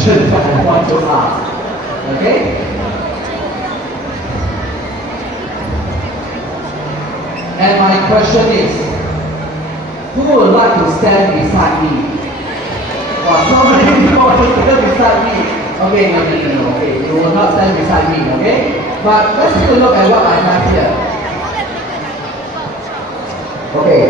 question that I want to ask. Okay? And my question is, who would like to stand beside me? Wow, so many people want to stand beside me. Okay, no. Okay, you will not stand beside me, okay? But let's take a look at what I have here. Okay.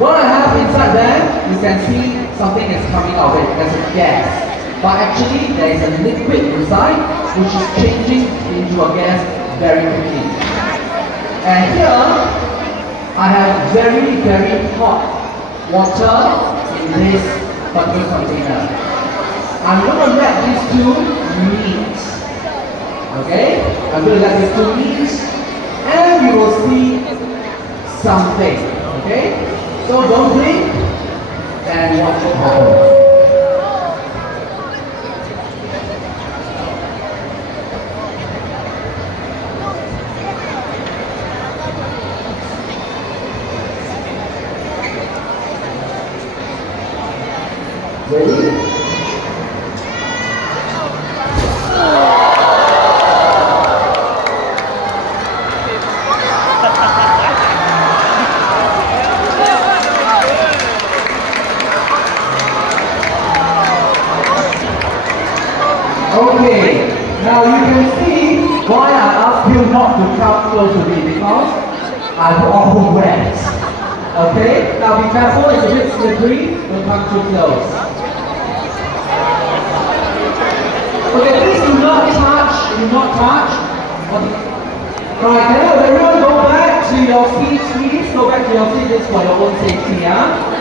What I have inside there, you can see something is coming out of it as a gas. But actually, there is a liquid inside which is changing into a gas very quickly. And here, I have very, very hot water in this particular container. I'm going to let these two meet. Okay? I'm going to let these two meet, and you will see something. Okay? So don't blink and watch what happens. Ready? Okay, now you can see why I asked you not to come close to me because I'm all wet. Okay, now be careful, it's a bit slippery, don't come too close. Okay, please do not touch. Right, can everyone go back to your seats, please? Go back to your seats for your own safety, yeah?